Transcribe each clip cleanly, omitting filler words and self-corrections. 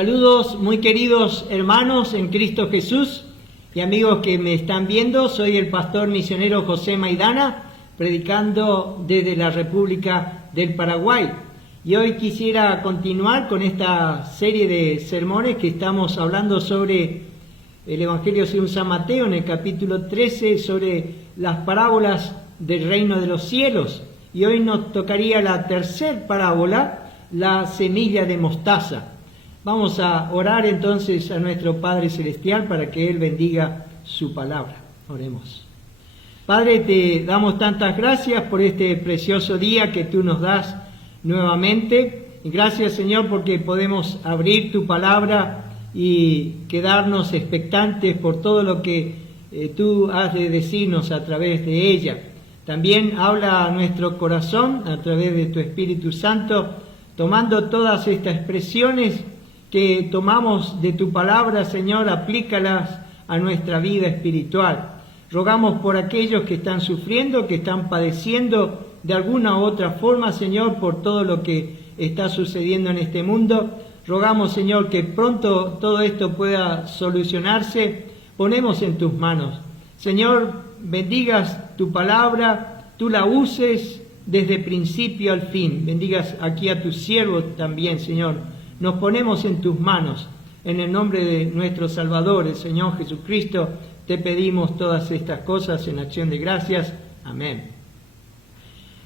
Saludos muy queridos hermanos en Cristo Jesús y amigos que me están viendo. Soy el pastor misionero José Maidana, predicando desde la República del Paraguay. Y hoy quisiera continuar con esta serie de sermones que estamos hablando sobre el Evangelio según San Mateo, en el capítulo 13, sobre las parábolas del reino de los cielos. Y hoy nos tocaría la tercera parábola, la semilla de mostaza. Vamos a orar entonces a nuestro Padre Celestial para que Él bendiga su palabra. Oremos. Padre, te damos tantas gracias por este precioso día que tú nos das nuevamente. Y gracias, Señor, porque podemos abrir tu palabra y quedarnos expectantes por todo lo que tú has de decirnos a través de ella. También habla a nuestro corazón a través de tu Espíritu Santo, tomando todas estas expresiones que tomamos de tu palabra, Señor, aplícalas a nuestra vida espiritual. Rogamos por aquellos que están sufriendo, que están padeciendo de alguna u otra forma, Señor, por todo lo que está sucediendo en este mundo. Rogamos, Señor, que pronto todo esto pueda solucionarse. Ponemos en tus manos. Señor, bendigas tu palabra, tú la uses desde principio al fin. Bendigas aquí a tu siervo también, Señor. Nos ponemos en tus manos. En el nombre de nuestro Salvador, el Señor Jesucristo, te pedimos todas estas cosas en acción de gracias. Amén.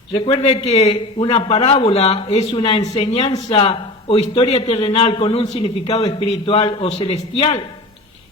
Recuerde que una parábola es una enseñanza o historia terrenal con un significado espiritual o celestial.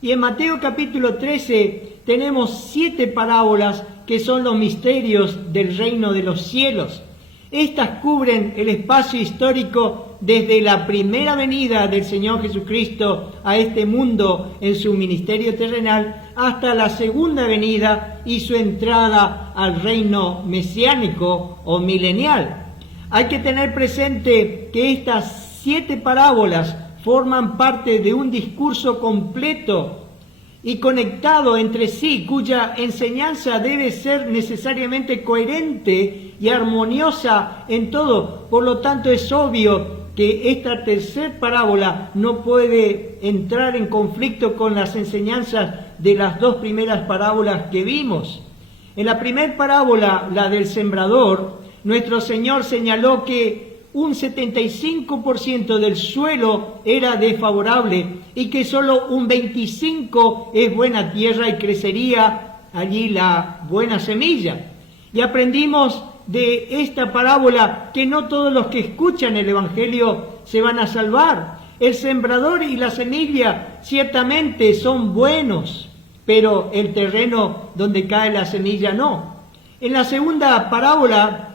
Y en Mateo capítulo 13 tenemos 7 parábolas que son los misterios del reino de los cielos. Estas cubren el espacio histórico desde la primera venida del Señor Jesucristo a este mundo en su ministerio terrenal hasta la segunda venida y su entrada al reino mesiánico o milenial. Hay que tener presente que estas 7 parábolas forman parte de un discurso completo y conectado entre sí, cuya enseñanza debe ser necesariamente coherente y armoniosa en todo. Por lo tanto, es obvio que esta tercera parábola no puede entrar en conflicto con las enseñanzas de las 2 primeras parábolas que vimos. En la primera parábola, la del sembrador, nuestro Señor señaló que un 75% del suelo era desfavorable y que solo un 25% es buena tierra y crecería allí la buena semilla. Y aprendimos de esta parábola que no todos los que escuchan el Evangelio se van a salvar. El sembrador y la semilla ciertamente son buenos, pero el terreno donde cae la semilla no. En la segunda parábola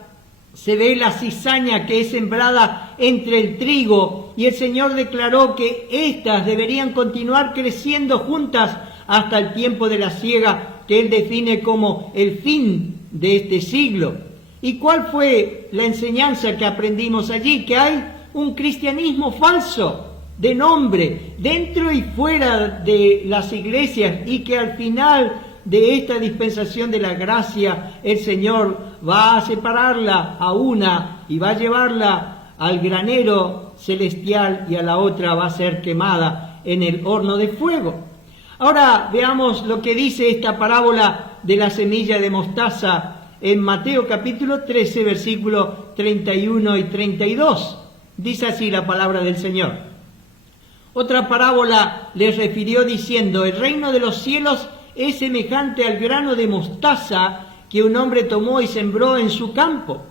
se ve la cizaña que es sembrada entre el trigo y el Señor declaró que éstas deberían continuar creciendo juntas hasta el tiempo de la siega, que Él define como el fin de este siglo. ¿Y cuál fue la enseñanza que aprendimos allí? Que hay un cristianismo falso de nombre dentro y fuera de las iglesias y que al final de esta dispensación de la gracia, el Señor va a separarla a una y va a llevarla al granero celestial y a la otra va a ser quemada en el horno de fuego. Ahora veamos lo que dice esta parábola de la semilla de mostaza en Mateo capítulo 13, versículos 31 y 32. Dice así la palabra del Señor. Otra parábola les refirió diciendo: el reino de los cielos es semejante al grano de mostaza que un hombre tomó y sembró en su campo,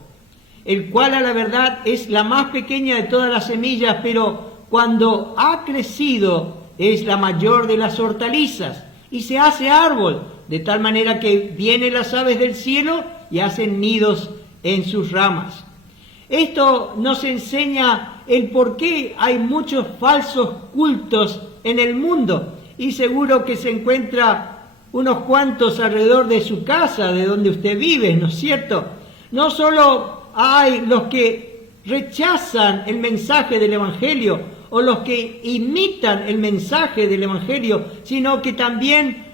el cual a la verdad es la más pequeña de todas las semillas, pero cuando ha crecido es la mayor de las hortalizas y se hace árbol, de tal manera que vienen las aves del cielo y hacen nidos en sus ramas. Esto nos enseña el por qué hay muchos falsos cultos en el mundo y seguro que se encuentra unos cuantos alrededor de su casa, de donde usted vive, ¿no es cierto? No solo hay los que rechazan el mensaje del Evangelio o los que imitan el mensaje del Evangelio, sino que también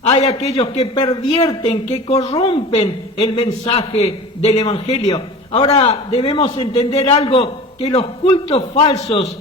hay aquellos que pervierten, que corrompen el mensaje del Evangelio. Ahora debemos entender algo, que los cultos falsos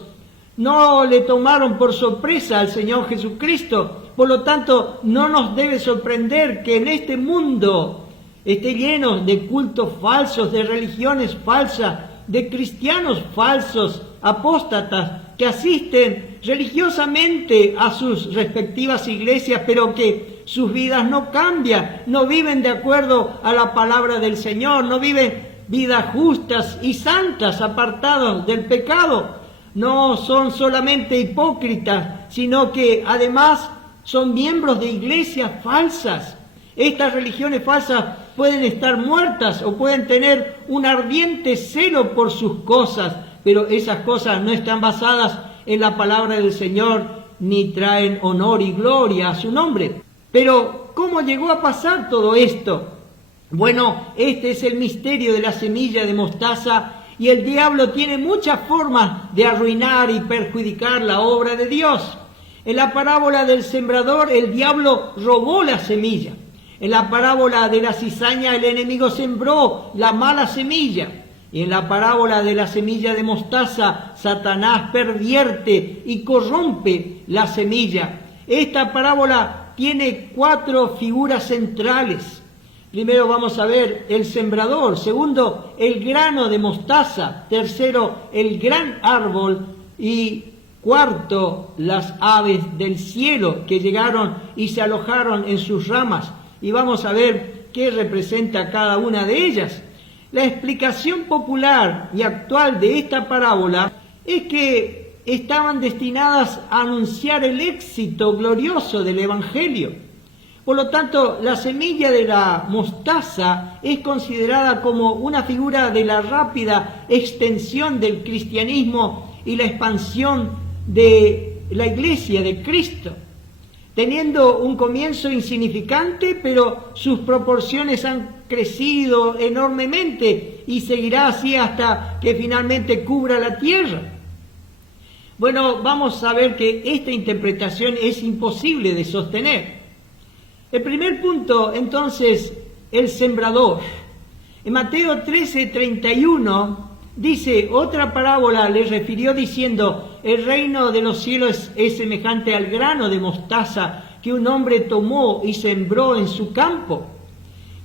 no le tomaron por sorpresa al Señor Jesucristo. Por lo tanto, no nos debe sorprender que en este mundo esté lleno de cultos falsos, de religiones falsas, de cristianos falsos, apóstatas, que asisten religiosamente a sus respectivas iglesias, pero que sus vidas no cambian, no viven de acuerdo a la palabra del Señor, no viven vidas justas y santas, apartados del pecado. No son solamente hipócritas, sino que además son miembros de iglesias falsas. Estas religiones falsas pueden estar muertas o pueden tener un ardiente celo por sus cosas, pero esas cosas no están basadas en la palabra del Señor ni traen honor y gloria a su nombre. Pero, ¿cómo llegó a pasar todo esto? Bueno, este es el misterio de la semilla de mostaza, y el diablo tiene muchas formas de arruinar y perjudicar la obra de Dios. En la parábola del sembrador, el diablo robó la semilla. En la parábola de la cizaña, el enemigo sembró la mala semilla. Y en la parábola de la semilla de mostaza, Satanás pervierte y corrompe la semilla. Esta parábola tiene 4 figuras centrales. Primero vamos a ver el sembrador, segundo el grano de mostaza, tercero el gran árbol y cuarto las aves del cielo que llegaron y se alojaron en sus ramas. Y vamos a ver qué representa cada una de ellas. La explicación popular y actual de esta parábola es que estaban destinadas a anunciar el éxito glorioso del Evangelio. Por lo tanto, la semilla de la mostaza es considerada como una figura de la rápida extensión del cristianismo y la expansión de la iglesia de Cristo, teniendo un comienzo insignificante, pero sus proporciones han crecido enormemente y seguirá así hasta que finalmente cubra la tierra. Bueno, vamos a ver que esta interpretación es imposible de sostener. El primer punto, entonces, el sembrador. En Mateo 13:31 dice, otra parábola le refirió diciendo, el reino de los cielos es semejante al grano de mostaza que un hombre tomó y sembró en su campo.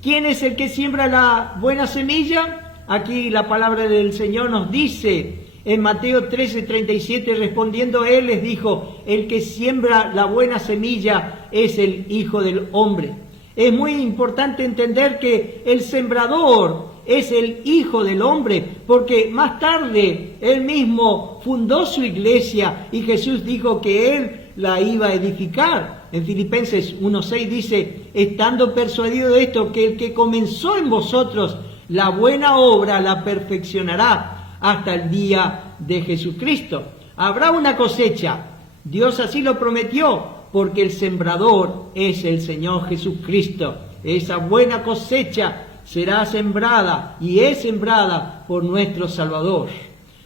¿Quién es el que siembra la buena semilla? Aquí la palabra del Señor nos dice, en Mateo 13:37, respondiendo él les dijo, el que siembra la buena semilla es el Hijo del Hombre. Es muy importante entender que el sembrador es el Hijo del Hombre, porque más tarde él mismo fundó su iglesia y Jesús dijo que él la iba a edificar. En Filipenses 1:6 dice, estando persuadido de esto, que el que comenzó en vosotros la buena obra la perfeccionará hasta el día de Jesucristo. Habrá una cosecha, Dios así lo prometió, porque el sembrador es el Señor Jesucristo. Esa buena cosecha será sembrada y es sembrada por nuestro Salvador.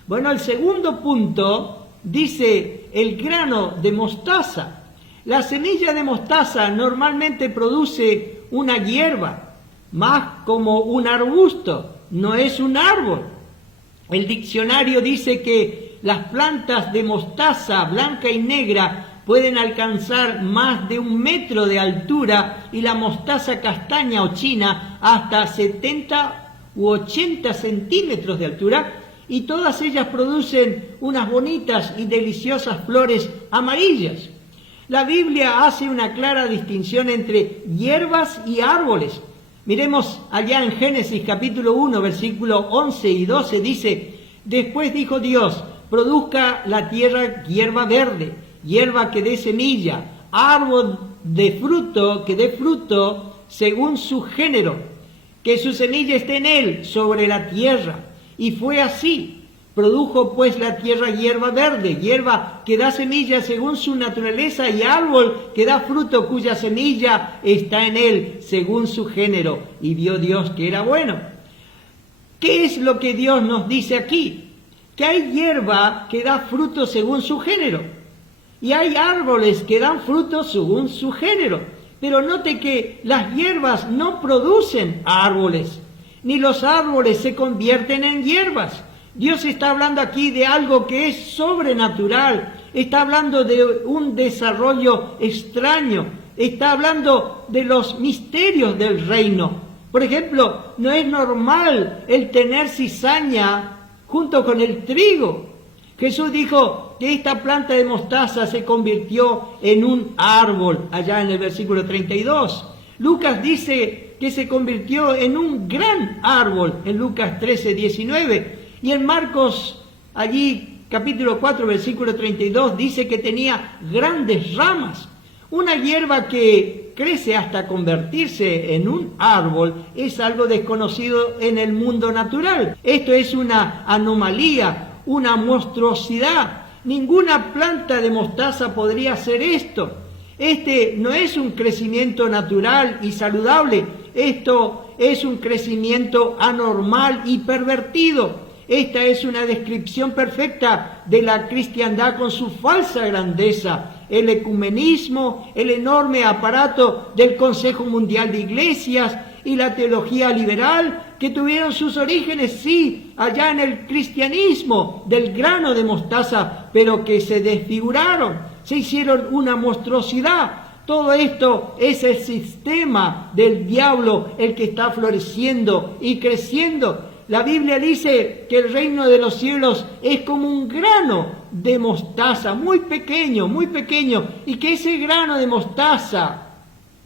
Bueno, el segundo punto dice el grano de mostaza. La semilla de mostaza normalmente produce una hierba, más como un arbusto, no es un árbol. El diccionario dice que las plantas de mostaza blanca y negra pueden alcanzar más de 1 metro de altura y la mostaza castaña o china hasta 70 u 80 centímetros de altura, y todas ellas producen unas bonitas y deliciosas flores amarillas. La Biblia hace una clara distinción entre hierbas y árboles. Miremos allá en Génesis capítulo 1, versículos 11 y 12, dice, después dijo Dios, produzca la tierra hierba verde, hierba que dé semilla, árbol de fruto que dé fruto según su género, que su semilla esté en él sobre la tierra. Y fue así. Produjo pues la tierra hierba verde, hierba que da semilla según su naturaleza, y árbol que da fruto cuya semilla está en él según su género. Y vio Dios que era bueno. ¿Qué es lo que Dios nos dice aquí? Que hay hierba que da fruto según su género, y hay árboles que dan fruto según su género. Pero note que las hierbas no producen árboles, ni los árboles se convierten en hierbas. Dios está hablando aquí de algo que es sobrenatural, está hablando de un desarrollo extraño, está hablando de los misterios del reino. Por ejemplo, no es normal el tener cizaña junto con el trigo. Jesús dijo que esta planta de mostaza se convirtió en un árbol, allá en el versículo 32. Lucas dice que se convirtió en un gran árbol, en Lucas 13, 19. Y en Marcos, allí, capítulo 4, versículo 32, dice que tenía grandes ramas. Una hierba que crece hasta convertirse en un árbol es algo desconocido en el mundo natural. Esto es una anomalía, una monstruosidad. Ninguna planta de mostaza podría hacer esto. Este no es un crecimiento natural y saludable. Esto es un crecimiento anormal y pervertido. Esta es una descripción perfecta de la cristiandad con su falsa grandeza, el ecumenismo, el enorme aparato del Consejo Mundial de Iglesias y la teología liberal que tuvieron sus orígenes, sí, allá en el cristianismo del grano de mostaza, pero que se desfiguraron, se hicieron una monstruosidad. Todo esto es el sistema del diablo, el que está floreciendo y creciendo. La Biblia dice que el reino de los cielos es como un grano de mostaza, muy pequeño, y que ese grano de mostaza,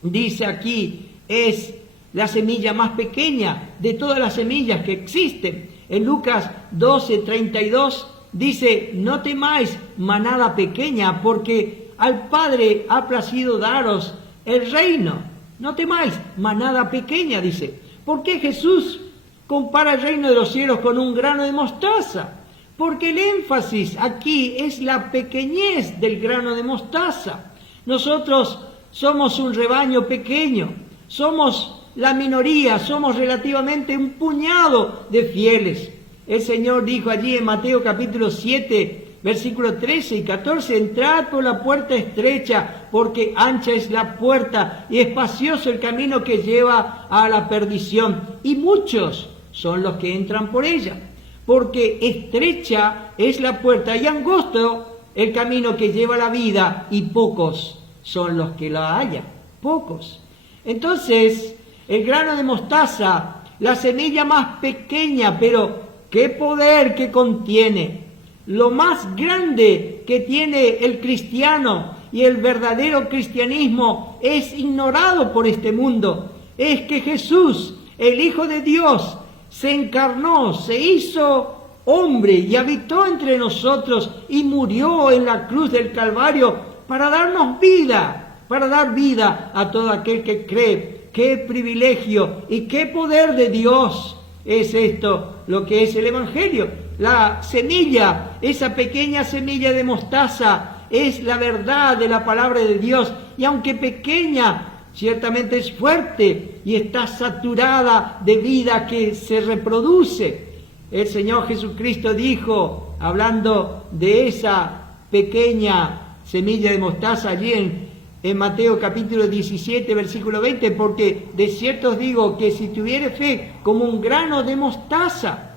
dice aquí, es la semilla más pequeña de todas las semillas que existen. En Lucas 12:32 dice, no temáis, manada pequeña, porque al Padre ha placido daros el reino. No temáis, manada pequeña, dice. ¿Por qué Jesús compara el reino de los cielos con un grano de mostaza? Porque el énfasis aquí es la pequeñez del grano de mostaza. Nosotros somos un rebaño pequeño, somos la minoría, somos relativamente un puñado de fieles. El Señor dijo allí en Mateo capítulo 7, versículos 13 y 14, entrad por la puerta estrecha, porque ancha es la puerta y espacioso el camino que lleva a la perdición, y muchos son los que entran por ella, porque estrecha es la puerta y angosto el camino que lleva a la vida, y pocos son los que la hallan, pocos. Entonces, el grano de mostaza, la semilla más pequeña, pero qué poder que contiene. Lo más grande que tiene el cristiano y el verdadero cristianismo es ignorado por este mundo. Es que Jesús, el Hijo de Dios, se encarnó, se hizo hombre y habitó entre nosotros y murió en la cruz del Calvario para darnos vida, para dar vida a todo aquel que cree. ¡Qué privilegio y qué poder de Dios es esto, lo que es el Evangelio! La semilla, esa pequeña semilla de mostaza, es la verdad de la palabra de Dios, y aunque pequeña, ciertamente es fuerte y está saturada de vida que se reproduce. El Señor Jesucristo dijo, hablando de esa pequeña semilla de mostaza allí en Mateo capítulo 17, versículo 20, porque de cierto os digo que si tuviere fe como un grano de mostaza,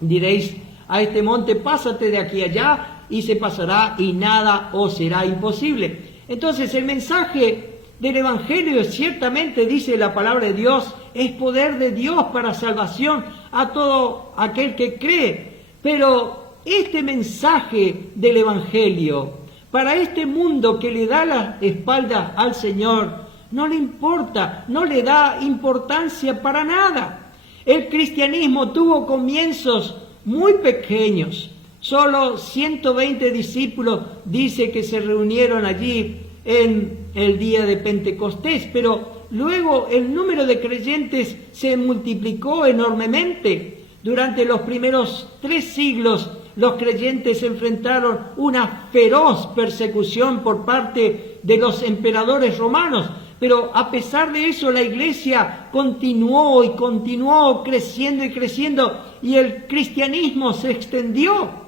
diréis a este monte, pásate de aquí allá, y se pasará, y nada os será imposible. Entonces el mensaje del Evangelio, ciertamente dice la palabra de Dios, es poder de Dios para salvación a todo aquel que cree. Pero este mensaje del Evangelio, para este mundo que le da la espalda al Señor, no le importa, no le da importancia para nada. El cristianismo tuvo comienzos muy pequeños. Solo 120 discípulos dice que se reunieron allí en el día de Pentecostés, pero luego el número de creyentes se multiplicó enormemente. Durante los primeros 3 siglos, los creyentes enfrentaron una feroz persecución por parte de los emperadores romanos, pero a pesar de eso la iglesia continuó y continuó creciendo y creciendo, y el cristianismo se extendió.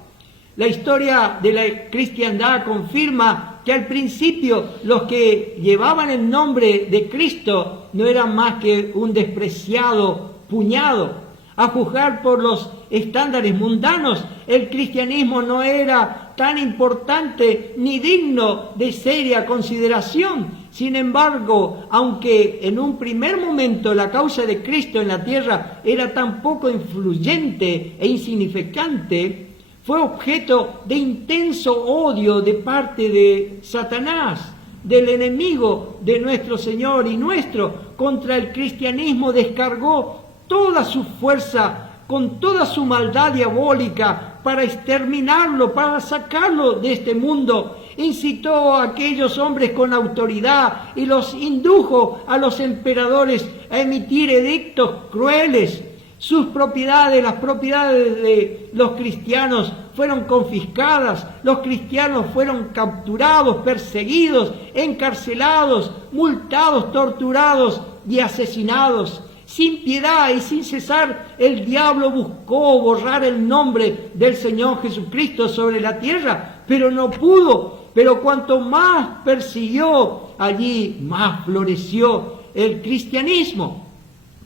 La historia de la cristiandad confirma que al principio los que llevaban el nombre de Cristo no eran más que un despreciado puñado. A juzgar por los estándares mundanos, el cristianismo no era tan importante ni digno de seria consideración. Sin embargo, aunque en un primer momento la causa de Cristo en la tierra era tan poco influyente e insignificante, fue objeto de intenso odio de parte de Satanás, del enemigo de nuestro Señor y nuestro. Contra el cristianismo descargó toda su fuerza, con toda su maldad diabólica, para exterminarlo, para sacarlo de este mundo. Incitó a aquellos hombres con autoridad y los indujo a los emperadores a emitir edictos crueles. Sus propiedades, las propiedades de los cristianos, fueron confiscadas. Los cristianos fueron capturados, perseguidos, encarcelados, multados, torturados y asesinados. Sin piedad y sin cesar, el diablo buscó borrar el nombre del Señor Jesucristo sobre la tierra, pero no pudo. Pero cuanto más persiguió, allí más floreció el cristianismo.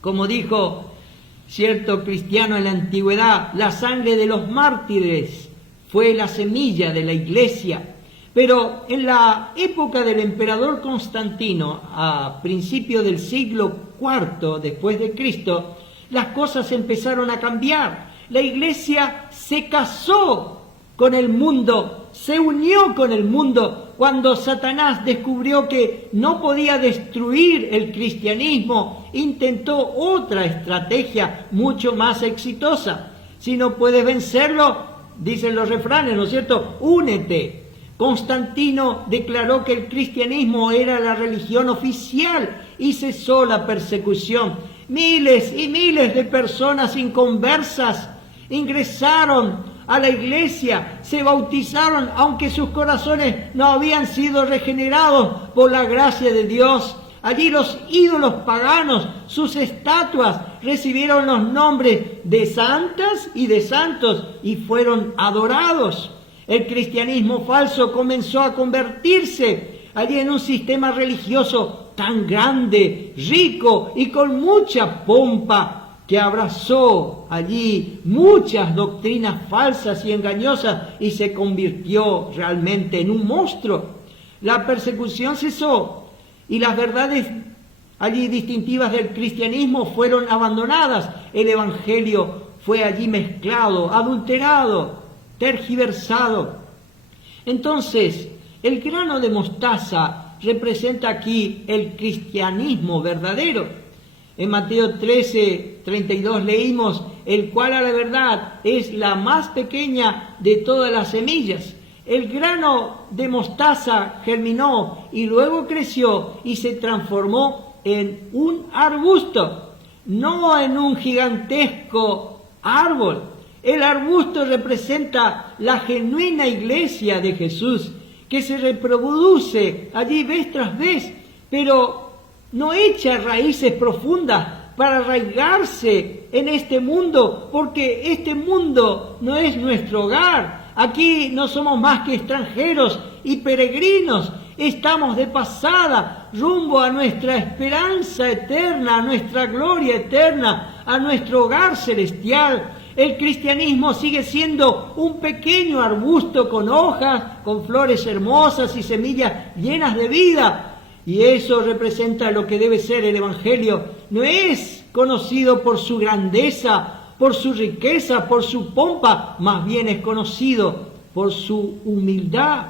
Como dijo cierto cristiano en la antigüedad, la sangre de los mártires fue la semilla de la iglesia. Pero en la época del emperador Constantino, a principios del siglo IV después de Cristo, las cosas empezaron a cambiar. La iglesia se casó con el mundo, se unió con el mundo. Cuando Satanás descubrió que no podía destruir el cristianismo, intentó otra estrategia mucho más exitosa. Si no puedes vencerlo, dicen los refranes, ¿no es cierto?, únete. Constantino declaró que el cristianismo era la religión oficial y cesó la persecución. Miles y miles de personas inconversas ingresaron a la iglesia, se bautizaron, aunque sus corazones no habían sido regenerados por la gracia de Dios. Allí los ídolos paganos, sus estatuas, recibieron los nombres de santas y de santos y fueron adorados. El cristianismo falso comenzó a convertirse allí en un sistema religioso tan grande, rico y con mucha pompa, que abrazó allí muchas doctrinas falsas y engañosas y se convirtió realmente en un monstruo. La persecución cesó y las verdades allí distintivas del cristianismo fueron abandonadas. El evangelio fue allí mezclado, adulterado, tergiversado. Entonces, el grano de mostaza representa aquí el cristianismo verdadero. En Mateo 13:32 leímos, el cual a la verdad es la más pequeña de todas las semillas. El grano de mostaza germinó y luego creció y se transformó en un arbusto, no en un gigantesco árbol. El arbusto representa la genuina iglesia de Jesús, que se reproduce allí vez tras vez, pero no echa raíces profundas para arraigarse en este mundo, porque este mundo no es nuestro hogar. Aquí no somos más que extranjeros y peregrinos. Estamos de pasada rumbo a nuestra esperanza eterna, a nuestra gloria eterna, a nuestro hogar celestial. El cristianismo sigue siendo un pequeño arbusto con hojas, con flores hermosas y semillas llenas de vida. Y eso representa lo que debe ser el Evangelio. No es conocido por su grandeza, por su riqueza, por su pompa, más bien es conocido por su humildad.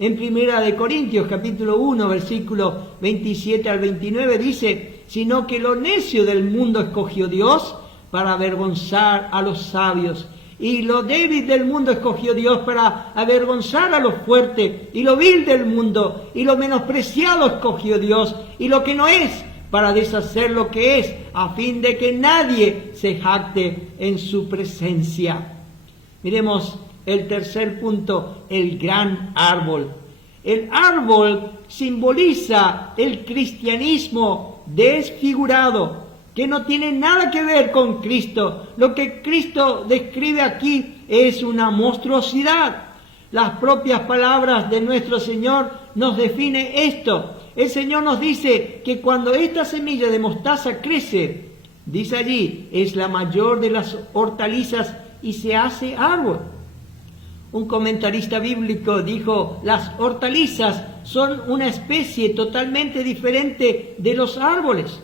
En 1 Corintios capítulo 1, versículo 27 al 29 dice, sino que lo necio del mundo escogió Dios para avergonzar a los sabios, y lo débil del mundo escogió Dios para avergonzar a los fuertes, y lo vil del mundo y lo menospreciado escogió Dios, y lo que no es, para deshacer lo que es, a fin de que nadie se jacte en su presencia. Miremos el tercer punto, el gran árbol. El árbol simboliza el cristianismo desfigurado, que no tiene nada que ver con Cristo. Lo que Cristo describe aquí es una monstruosidad. Las propias palabras de nuestro Señor nos define esto. El Señor nos dice que cuando esta semilla de mostaza crece, Dice allí, es la mayor de las hortalizas y se hace árbol. Un comentarista bíblico dijo, las hortalizas son una especie totalmente diferente de los árboles.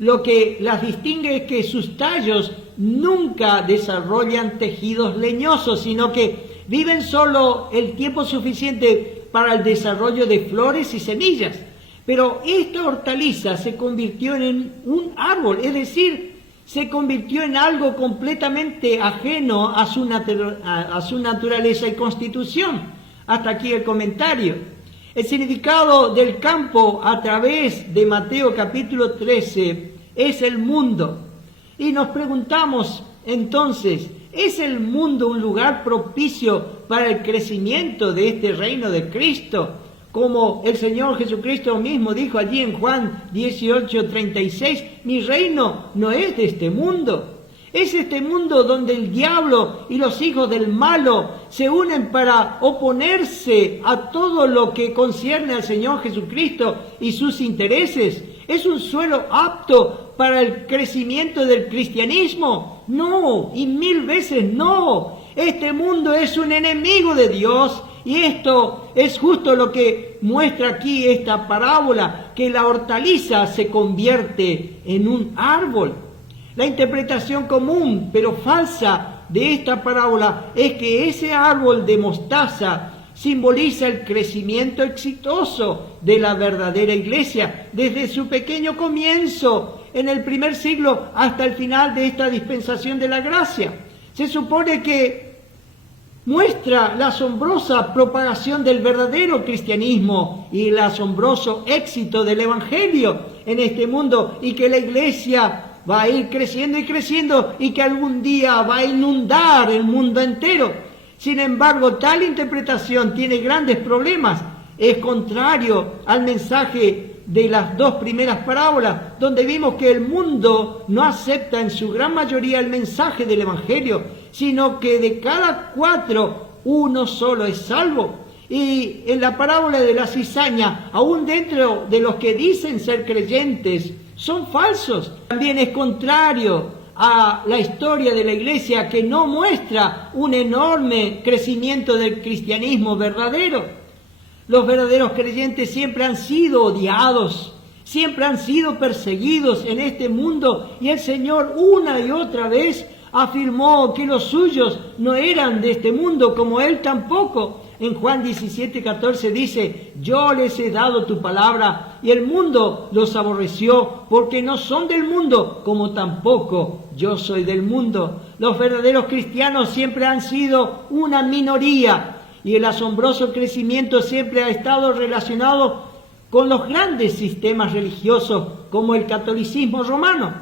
Lo que las distingue es que sus tallos nunca desarrollan tejidos leñosos, sino que viven solo el tiempo suficiente para el desarrollo de flores y semillas. Pero esta hortaliza se convirtió en un árbol, es decir, se convirtió en algo completamente ajeno a su naturaleza y constitución. Hasta aquí el comentario. El significado del campo a través de Mateo capítulo 13 es el mundo. Y nos preguntamos entonces, ¿es el mundo un lugar propicio para el crecimiento de este reino de Cristo? Como el Señor Jesucristo mismo dijo allí en Juan 18:36, mi reino no es de este mundo. Es este mundo donde el diablo y los hijos del malo se unen para oponerse a todo lo que concierne al Señor Jesucristo y sus intereses. ¿Es un suelo apto para el crecimiento del cristianismo? No, y 1000 veces no. Este mundo es un enemigo de Dios. Y esto es justo lo que muestra aquí esta parábola, que la hortaliza se convierte en un árbol. La interpretación común, pero falsa, de esta parábola es que ese árbol de mostaza simboliza el crecimiento exitoso de la verdadera iglesia, desde su pequeño comienzo en el primer siglo hasta el final de esta dispensación de la gracia. Se supone que muestra la asombrosa propagación del verdadero cristianismo y el asombroso éxito del evangelio en este mundo, y que la iglesia va a ir creciendo y creciendo y que algún día va a inundar el mundo entero. Sin embargo, tal interpretación tiene grandes problemas. Es contrario al mensaje de las dos primeras parábolas, donde vimos que el mundo no acepta en su gran mayoría el mensaje del evangelio, sino que de cada 4, uno solo es salvo. Y en la parábola de la cizaña, aún dentro de los que dicen ser creyentes, son falsos. También es contrario a la historia de la iglesia, que no muestra un enorme crecimiento del cristianismo verdadero. Los verdaderos creyentes siempre han sido odiados, siempre han sido perseguidos en este mundo, y el Señor una y otra vez afirmó que los suyos no eran de este mundo, como Él tampoco. En Juan 17:14 dice, yo les he dado tu palabra y el mundo los aborreció porque no son del mundo, como tampoco yo soy del mundo. Los verdaderos cristianos siempre han sido una minoría, y el asombroso crecimiento siempre ha estado relacionado con los grandes sistemas religiosos como el catolicismo romano.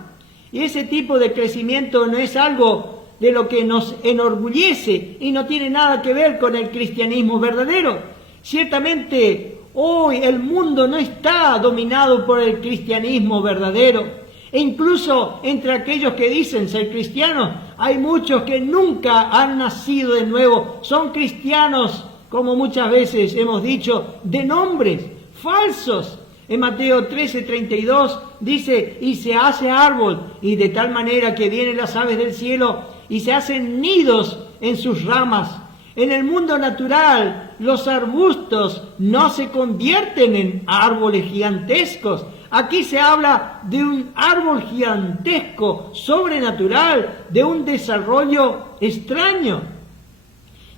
Y ese tipo de crecimiento no es algo de lo que nos enorgullece y no tiene nada que ver con el cristianismo verdadero. Ciertamente, hoy el mundo no está dominado por el cristianismo verdadero. E incluso entre aquellos que dicen ser cristianos, hay muchos que nunca han nacido de nuevo. Son cristianos, como muchas veces hemos dicho, de nombres falsos. En Mateo 13:32 dice, y se hace árbol, y de tal manera que vienen las aves del cielo y se hacen nidos en sus ramas. En el mundo natural, los arbustos no se convierten en árboles gigantescos. Aquí se habla de un árbol gigantesco, sobrenatural, de un desarrollo extraño.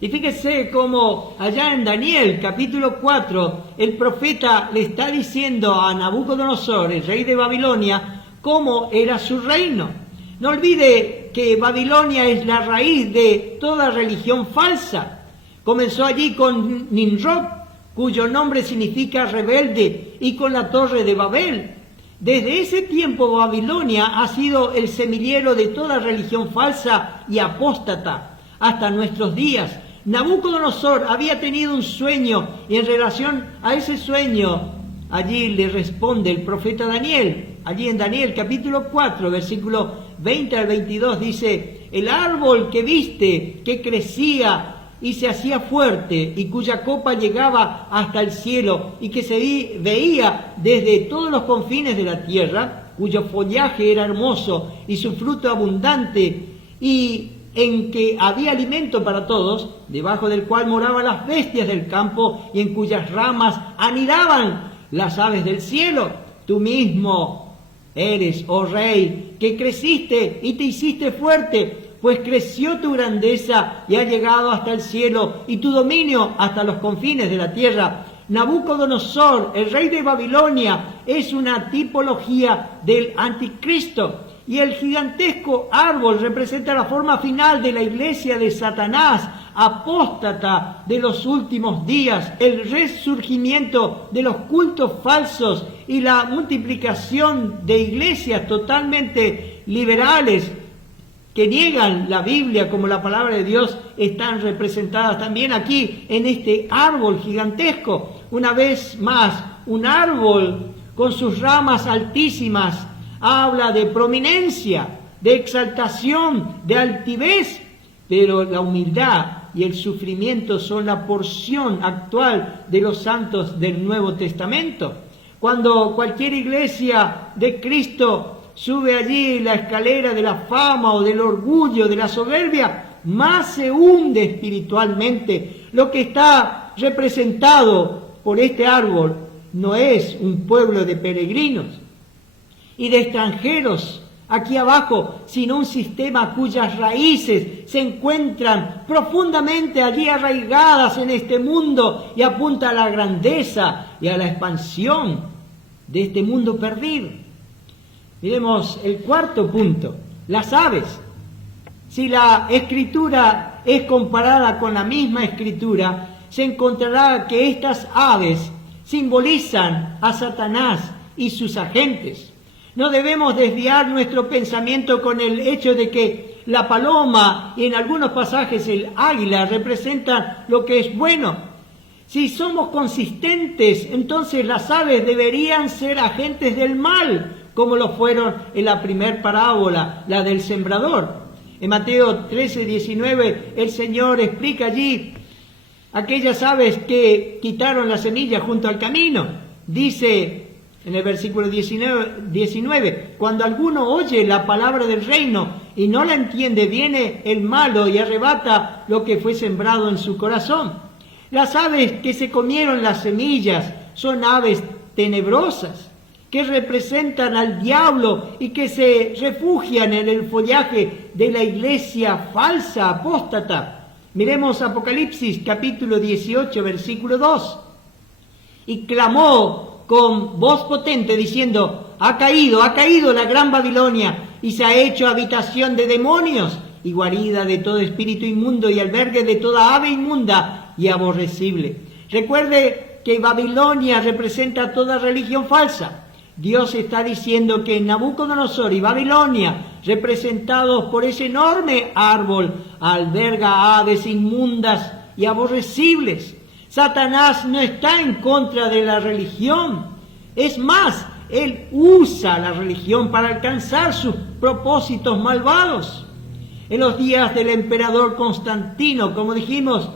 Y fíjese cómo allá en Daniel capítulo 4, el profeta le está diciendo a Nabucodonosor, el rey de Babilonia, cómo era su reino. No olvide que Babilonia es la raíz de toda religión falsa. Comenzó allí con Nimrod, cuyo nombre significa rebelde, y con la torre de Babel. Desde ese tiempo Babilonia ha sido el semillero de toda religión falsa y apóstata hasta nuestros días. Nabucodonosor había tenido un sueño, y en relación a ese sueño, allí le responde el profeta Daniel. Allí en Daniel capítulo 4, versículo 20 al 22 dice, el árbol que viste, que crecía y se hacía fuerte, y cuya copa llegaba hasta el cielo, y que se veía desde todos los confines de la tierra, cuyo follaje era hermoso, y su fruto abundante, y en que había alimento para todos, debajo del cual moraban las bestias del campo, y en cuyas ramas anidaban las aves del cielo. Tú mismo eres, oh Rey, que creciste y te hiciste fuerte, pues creció tu grandeza y ha llegado hasta el cielo, y tu dominio hasta los confines de la tierra. Nabucodonosor, el rey de Babilonia, es una tipología del anticristo, y el gigantesco árbol representa la forma final de la iglesia de Satanás, apóstata de los últimos días, el resurgimiento de los cultos falsos y la multiplicación de iglesias totalmente liberales que niegan la Biblia como la palabra de Dios, están representadas también aquí en este árbol gigantesco. Una vez más, un árbol con sus ramas altísimas habla de prominencia, de exaltación, de altivez, pero la humildad y el sufrimiento son la porción actual de los santos del Nuevo Testamento. Cuando cualquier iglesia de Cristo sube allí la escalera de la fama o del orgullo, de la soberbia, más se hunde espiritualmente. Lo que está representado por este árbol no es un pueblo de peregrinos y de extranjeros aquí abajo, sino un sistema cuyas raíces se encuentran profundamente allí arraigadas en este mundo y apunta a la grandeza y a la expansión de este mundo perdido. Miremos el cuarto punto, las aves. Si la escritura es comparada con la misma escritura, se encontrará que estas aves simbolizan a Satanás y sus agentes. No debemos desviar nuestro pensamiento con el hecho de que la paloma y en algunos pasajes el águila representan lo que es bueno. Si somos consistentes, entonces las aves deberían ser agentes del mal, como lo fueron en la primer parábola, la del sembrador. En Mateo 13:19, el Señor explica allí aquellas aves que quitaron la semilla junto al camino. Dice en el versículo 19, cuando alguno oye la palabra del reino y no la entiende, viene el malo y arrebata lo que fue sembrado en su corazón. Las aves que se comieron las semillas son aves tenebrosas, que representan al diablo y que se refugian en el follaje de la iglesia falsa, apóstata. Miremos Apocalipsis capítulo 18, versículo 2. Y clamó con voz potente diciendo, ha caído la gran Babilonia, y se ha hecho habitación de demonios, y guarida de todo espíritu inmundo, y albergue de toda ave inmunda y aborrecible. Recuerde que Babilonia representa toda religión falsa. Dios está diciendo que Nabucodonosor y Babilonia, representados por ese enorme árbol, alberga aves inmundas y aborrecibles. Satanás no está en contra de la religión. Es más, él usa la religión para alcanzar sus propósitos malvados. En los días del emperador Constantino, como dijimos,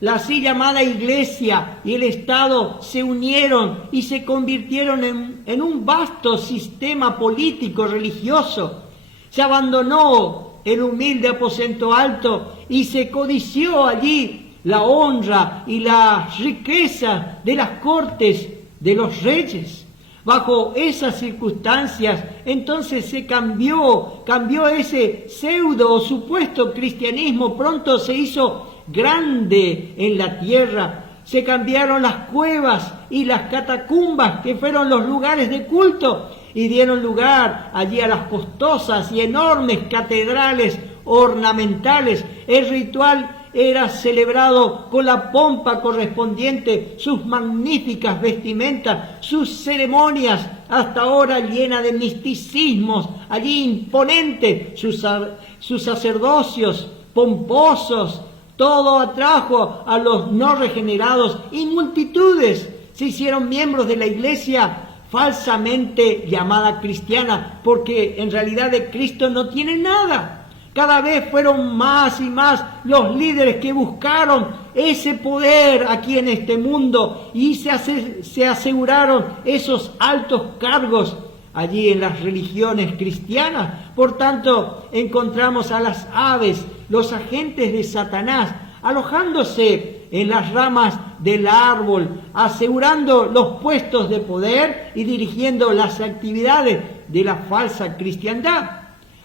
la así llamada Iglesia y el Estado se unieron y se convirtieron en un vasto sistema político religioso. Se abandonó el humilde aposento alto y se codició allí la honra y la riqueza de las cortes de los reyes. Bajo esas circunstancias, entonces se cambió ese pseudo o supuesto cristianismo, pronto se hizo grande en la tierra. Se cambiaron las cuevas y las catacumbas, que fueron los lugares de culto, y dieron lugar allí a las costosas y enormes catedrales ornamentales. El ritual era celebrado con la pompa correspondiente, sus magníficas vestimentas, sus ceremonias, hasta ahora llenas de misticismos, allí imponente, sus sacerdocios pomposos. Todo atrajo a los no regenerados y multitudes se hicieron miembros de la iglesia falsamente llamada cristiana, porque en realidad de Cristo no tienen nada. Cada vez fueron más y más los líderes que buscaron ese poder aquí en este mundo y se aseguraron esos altos cargos allí en las religiones cristianas. Por tanto, encontramos a las aves, los agentes de Satanás, alojándose en las ramas del árbol, asegurando los puestos de poder y dirigiendo las actividades de la falsa cristiandad.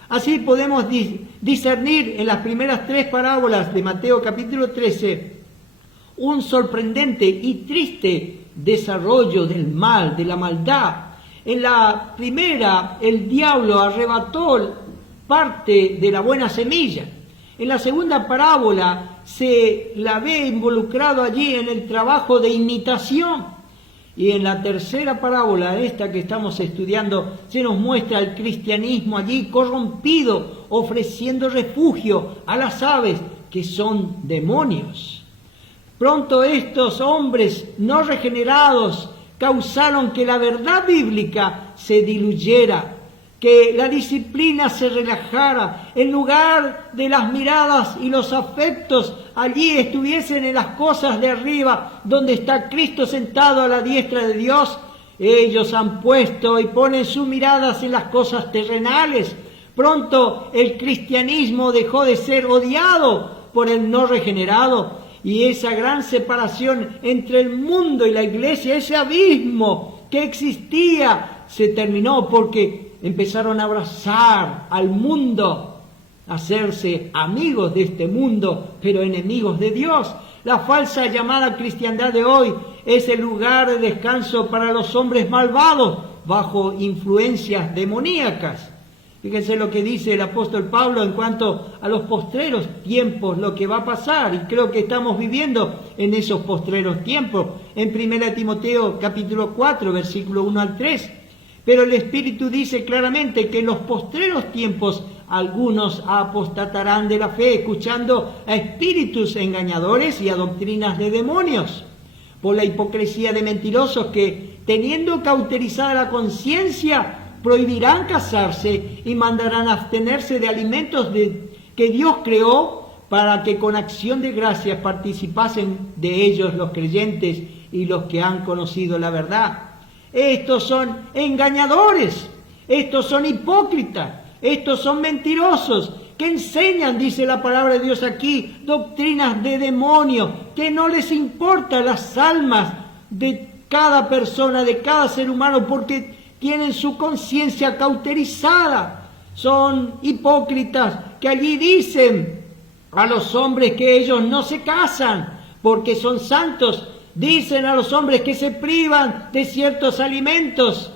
Así podemos discernir en las primeras 3 parábolas de Mateo capítulo 13 un sorprendente y triste desarrollo del mal, de la maldad. En la primera, el diablo arrebató parte de la buena semilla. En la segunda parábola se la ve involucrado allí en el trabajo de imitación. Y en la tercera parábola, esta que estamos estudiando, se nos muestra el cristianismo allí corrompido, ofreciendo refugio a las aves que son demonios. Pronto estos hombres no regenerados causaron que la verdad bíblica se diluyera, que la disciplina se relajara, en lugar de las miradas y los afectos allí estuviesen en las cosas de arriba, donde está Cristo sentado a la diestra de Dios. Ellos han puesto y ponen sus miradas en las cosas terrenales. Pronto el cristianismo dejó de ser odiado por el no regenerado, y esa gran separación entre el mundo y la iglesia, ese abismo que existía, se terminó porque empezaron a abrazar al mundo, a hacerse amigos de este mundo, pero enemigos de Dios. La falsa llamada cristiandad de hoy es el lugar de descanso para los hombres malvados bajo influencias demoníacas. Fíjense lo que dice el apóstol Pablo en cuanto a los postreros tiempos, lo que va a pasar, y creo que estamos viviendo en esos postreros tiempos. En 1 Timoteo capítulo 4, versículo 1 al 3. Pero el Espíritu dice claramente que en los postreros tiempos algunos apostatarán de la fe, escuchando a espíritus engañadores y a doctrinas de demonios, por la hipocresía de mentirosos que, teniendo cauterizada la conciencia, prohibirán casarse y mandarán abstenerse de alimentos que Dios creó, para que con acción de gracias participasen de ellos los creyentes y los que han conocido la verdad. Estos son engañadores, estos son hipócritas, estos son mentirosos, que enseñan, dice la palabra de Dios aquí, doctrinas de demonios, que no les importan las almas de cada persona, de cada ser humano, porque tienen su conciencia cauterizada. Son hipócritas que allí dicen a los hombres que ellos no se casan porque son santos. Dicen a los hombres que se privan de ciertos alimentos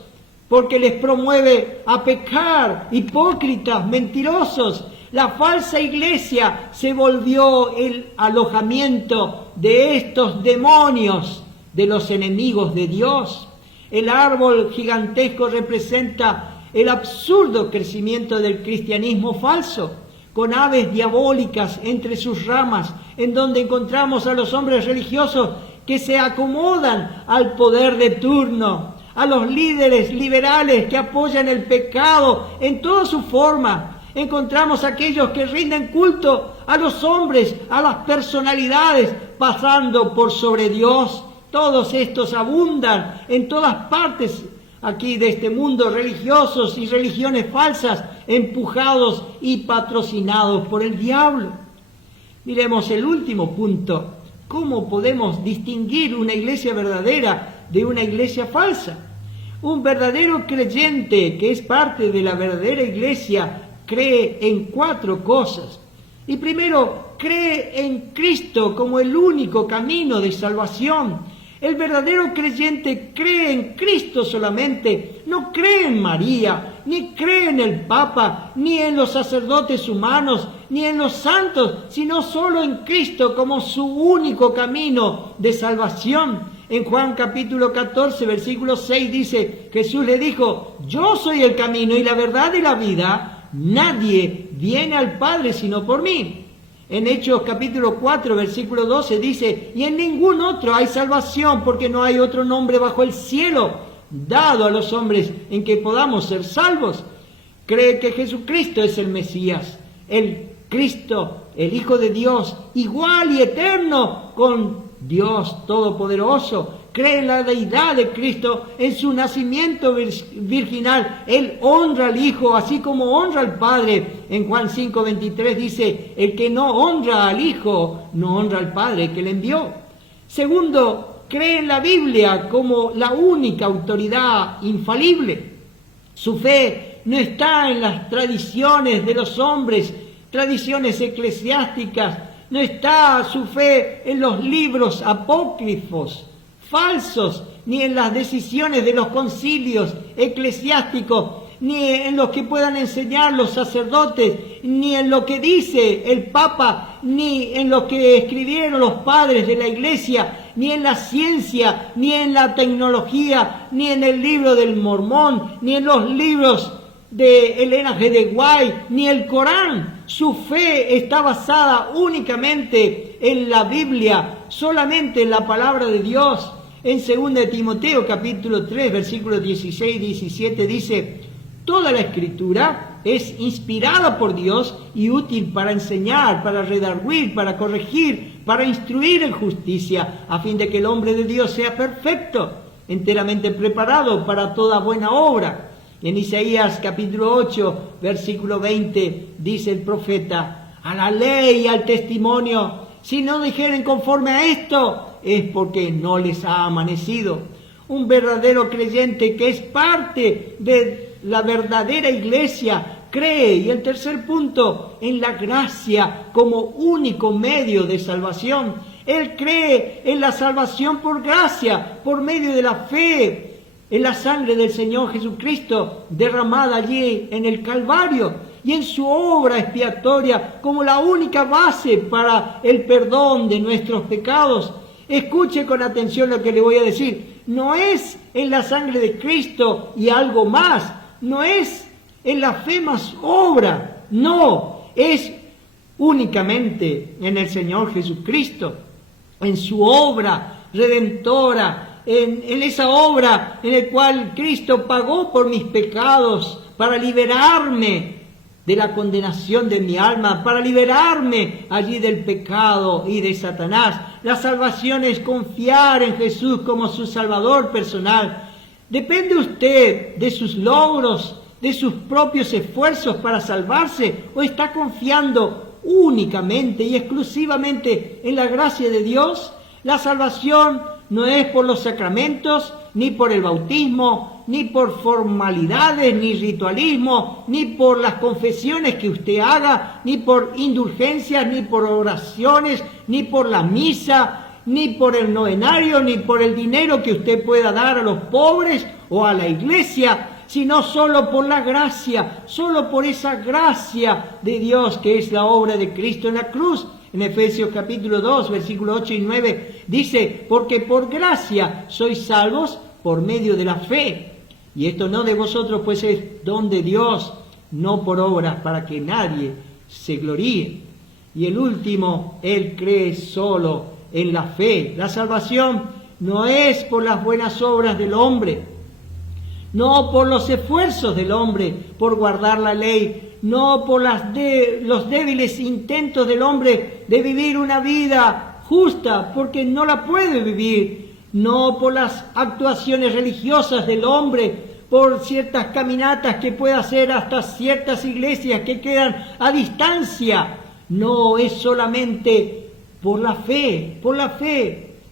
porque les promueve a pecar. Hipócritas, mentirosos. La falsa iglesia se volvió el alojamiento de estos demonios, de los enemigos de Dios. El árbol gigantesco representa el absurdo crecimiento del cristianismo falso, con aves diabólicas entre sus ramas, en donde encontramos a los hombres religiosos que se acomodan al poder de turno, a los líderes liberales que apoyan el pecado en toda su forma. Encontramos a aquellos que rinden culto a los hombres, a las personalidades, pasando por sobre Dios. Todos estos abundan en todas partes aquí de este mundo, religiosos y religiones falsas, empujados y patrocinados por el diablo. Miremos el último punto. ¿Cómo podemos distinguir una iglesia verdadera de una iglesia falsa? Un verdadero creyente, que es parte de la verdadera iglesia, cree en 4 cosas. Y primero, cree en Cristo como el único camino de salvación. El verdadero creyente cree en Cristo solamente, no cree en María, ni cree en el Papa, ni en los sacerdotes humanos, ni en los santos, sino solo en Cristo como su único camino de salvación. En Juan capítulo 14, versículo 6 dice, Jesús le dijo, yo soy el camino y la verdad y la vida, nadie viene al Padre sino por mí. En Hechos capítulo 4, versículo 12 dice, y en ningún otro hay salvación, porque no hay otro nombre bajo el cielo dado a los hombres en que podamos ser salvos. Cree que Jesucristo es el Mesías, el Cristo, el Hijo de Dios, igual y eterno con Dios Todopoderoso. Cree en la deidad de Cristo, en su nacimiento virginal. Él honra al Hijo, así como honra al Padre. En Juan 5:23 dice, el que no honra al Hijo, no honra al Padre que le envió. Segundo, cree en la Biblia como la única autoridad infalible. Su fe no está en las tradiciones de los hombres, tradiciones eclesiásticas. No está su fe en los libros apócrifos, falsos, ni en las decisiones de los concilios eclesiásticos, ni en lo que puedan enseñar los sacerdotes, ni en lo que dice el Papa, ni en lo que escribieron los padres de la Iglesia, ni en la ciencia, ni en la tecnología, ni en el libro del Mormón, ni en los libros de Elena G. de White, ni el Corán. Su fe está basada únicamente en la Biblia, solamente en la palabra de Dios. En 2 Timoteo capítulo 3, versículos 16 y 17 dice, toda la Escritura es inspirada por Dios y útil para enseñar, para redarguir, para corregir, para instruir en justicia, a fin de que el hombre de Dios sea perfecto, enteramente preparado para toda buena obra. En Isaías capítulo 8, versículo 20, dice el profeta, a la ley y al testimonio, si no dijeren conforme a esto, es porque no les ha amanecido. Un verdadero creyente que es parte de la verdadera iglesia cree, y el tercer punto, en la gracia como único medio de salvación. Él cree en la salvación por gracia, por medio de la fe en la sangre del Señor Jesucristo derramada allí en el Calvario y en su obra expiatoria como la única base para el perdón de nuestros pecados. Escuche con atención lo que le voy a decir. No es en la sangre de Cristo y algo más. No es en la fe más obra. No, es únicamente en el Señor Jesucristo, en su obra redentora, en esa obra en la cual Cristo pagó por mis pecados para liberarme de la condenación de mi alma, para liberarme allí del pecado y de Satanás. La salvación es confiar en Jesús como su Salvador personal. ¿Depende usted de sus logros, de sus propios esfuerzos para salvarse, o está confiando únicamente y exclusivamente en la gracia de Dios? La salvación no es por los sacramentos, ni por el bautismo, ni por formalidades, ni ritualismo, ni por las confesiones que usted haga, ni por indulgencias, ni por oraciones, ni por la misa, ni por el novenario, ni por el dinero que usted pueda dar a los pobres o a la iglesia, sino solo por la gracia, solo por esa gracia de Dios que es la obra de Cristo en la cruz. En Efesios capítulo 2, versículos 8 y 9, dice, porque por gracia sois salvos por medio de la fe. Y esto no de vosotros, pues es don de Dios, no por obras, para que nadie se gloríe. Y el último, él cree solo en la fe. La salvación no es por las buenas obras del hombre, no por los esfuerzos del hombre por guardar la ley, no por los débiles intentos del hombre de vivir una vida justa, porque no la puede vivir, no por las actuaciones religiosas del hombre, por ciertas caminatas que puede hacer hasta ciertas iglesias que quedan a distancia. No, es solamente por la fe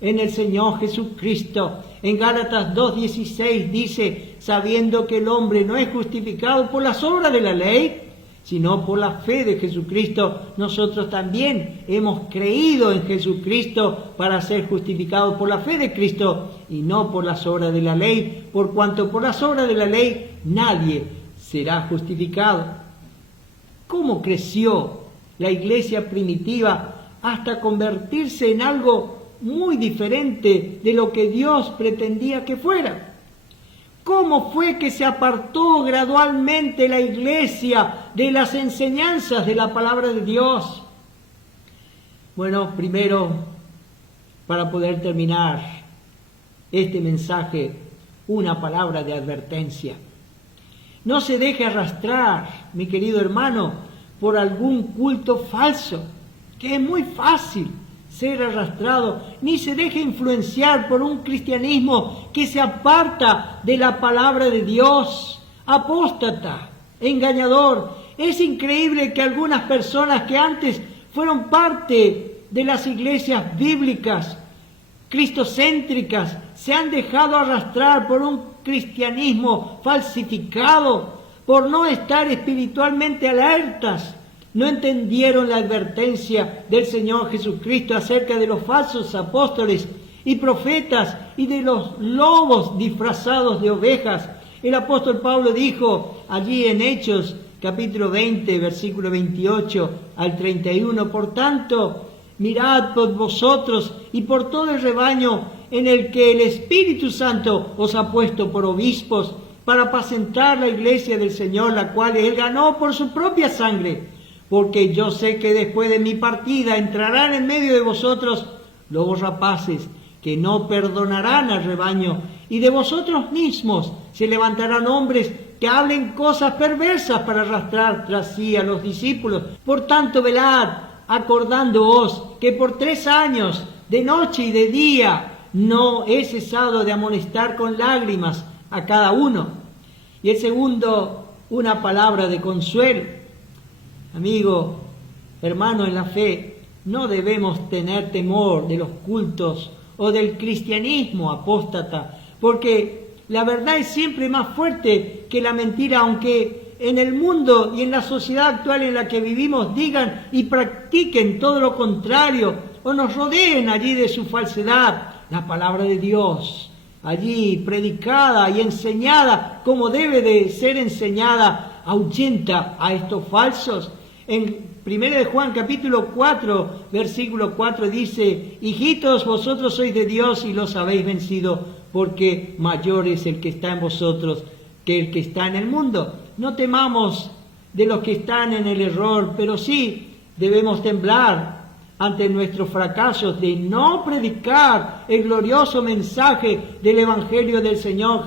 en el Señor Jesucristo. En Gálatas 2:16 dice, sabiendo que el hombre no es justificado por las obras de la ley, sino por la fe de Jesucristo, nosotros también hemos creído en Jesucristo para ser justificados por la fe de Cristo y no por las obras de la ley, por cuanto por las obras de la ley nadie será justificado. ¿Cómo creció la iglesia primitiva hasta convertirse en algo muy diferente de lo que Dios pretendía que fuera? ¿Cómo fue que se apartó gradualmente la iglesia de las enseñanzas de la palabra de Dios? Bueno, primero, para poder terminar este mensaje, una palabra de advertencia. No se deje arrastrar, mi querido hermano, por algún culto falso, que es muy fácil ser arrastrado, ni se deje influenciar por un cristianismo que se aparta de la palabra de Dios, apóstata, engañador. Es increíble que algunas personas que antes fueron parte de las iglesias bíblicas, cristocéntricas, se han dejado arrastrar por un cristianismo falsificado, por no estar espiritualmente alertas. No entendieron la advertencia del Señor Jesucristo acerca de los falsos apóstoles y profetas y de los lobos disfrazados de ovejas. El apóstol Pablo dijo allí en Hechos capítulo 20, versículo 28 al 31, por tanto, mirad por vosotros y por todo el rebaño en el que el Espíritu Santo os ha puesto por obispos para apacentar la iglesia del Señor, la cual Él ganó por su propia sangre. Porque yo sé que después de mi partida entrarán en medio de vosotros lobos rapaces que no perdonarán al rebaño, y de vosotros mismos se levantarán hombres que hablen cosas perversas para arrastrar tras sí a los discípulos. Por tanto, velad, acordándoos que por 3 años, de noche y de día, no he cesado de amonestar con lágrimas a cada uno. Y el segundo, una palabra de consuelo. Amigo, hermano en la fe, no debemos tener temor de los cultos o del cristianismo apóstata, porque la verdad es siempre más fuerte que la mentira, aunque en el mundo y en la sociedad actual en la que vivimos digan y practiquen todo lo contrario o nos rodeen allí de su falsedad. La palabra de Dios, allí predicada y enseñada como debe de ser enseñada, ahuyenta a estos falsos. En 1 de Juan capítulo 4, versículo 4 dice, hijitos, vosotros sois de Dios y los habéis vencido, porque mayor es el que está en vosotros que el que está en el mundo. No temamos de los que están en el error, pero sí debemos temblar ante nuestros fracasos de no predicar el glorioso mensaje del Evangelio del Señor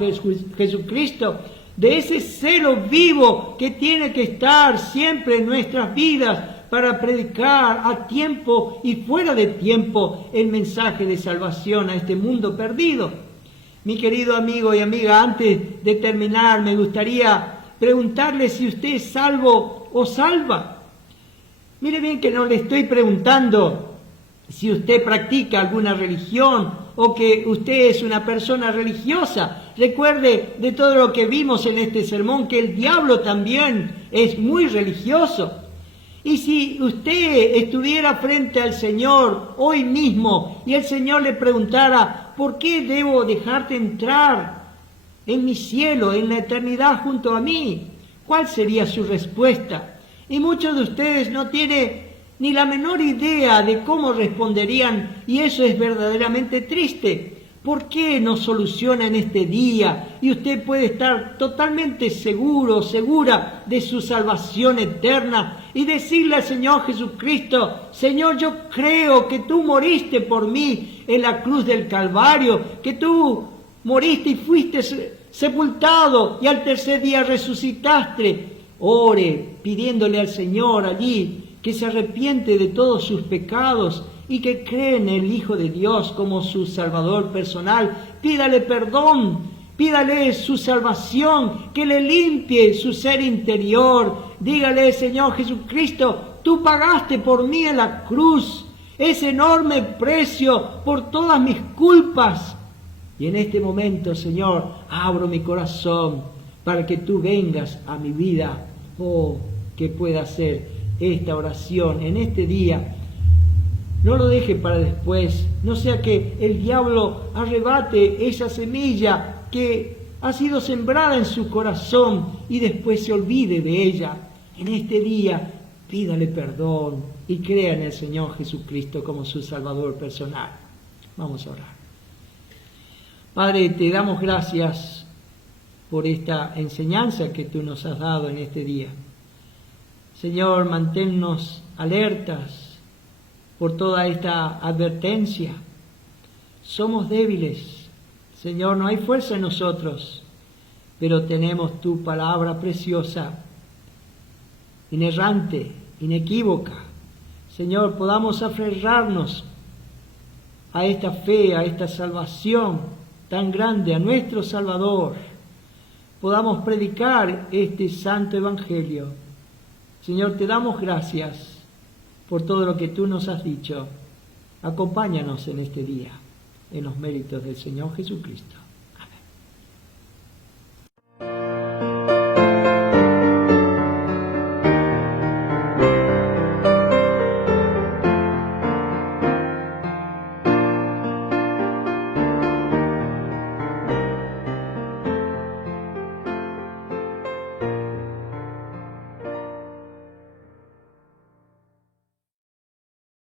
Jesucristo, de ese celo vivo que tiene que estar siempre en nuestras vidas para predicar a tiempo y fuera de tiempo el mensaje de salvación a este mundo perdido. Mi querido amigo y amiga, antes de terminar, me gustaría preguntarle si usted es salvo o salva. Mire bien que no le estoy preguntando si usted practica alguna religión o que usted es una persona religiosa. Recuerde de todo lo que vimos en este sermón que el diablo también es muy religioso. Y si usted estuviera frente al Señor hoy mismo y el Señor le preguntara, ¿por qué debo dejarte entrar en mi cielo, en la eternidad junto a mí? ¿Cuál sería su respuesta? Y muchos de ustedes no tienen ni la menor idea de cómo responderían, y eso es verdaderamente triste. ¿Por qué no soluciona en este día y usted puede estar totalmente seguro, segura de su salvación eterna y decirle al Señor Jesucristo, Señor, yo creo que tú moriste por mí en la cruz del Calvario, que tú moriste y fuiste sepultado y al tercer día resucitaste? Ore pidiéndole al Señor allí que se arrepiente de todos sus pecados y que cree en el Hijo de Dios como su Salvador personal. Pídale perdón, pídale su salvación, que le limpie su ser interior. Dígale, Señor Jesucristo, tú pagaste por mí en la cruz ese enorme precio por todas mis culpas. Y en este momento, Señor, abro mi corazón para que tú vengas a mi vida. Oh, que pueda hacer esta oración en este día. No lo deje para después, no sea que el diablo arrebate esa semilla que ha sido sembrada en su corazón y después se olvide de ella. En este día, pídale perdón y crea en el Señor Jesucristo como su Salvador personal. Vamos a orar. Padre, te damos gracias por esta enseñanza que tú nos has dado en este día. Señor, manténnos alertas por toda esta advertencia. Somos débiles, Señor, no hay fuerza en nosotros, pero tenemos tu palabra preciosa inerrante, inequívoca. Señor, podamos aferrarnos a esta fe, a esta salvación tan grande, a nuestro Salvador. Podamos predicar este santo evangelio. Señor, te damos gracias por todo lo que tú nos has dicho. Acompáñanos en este día, en los méritos del Señor Jesucristo.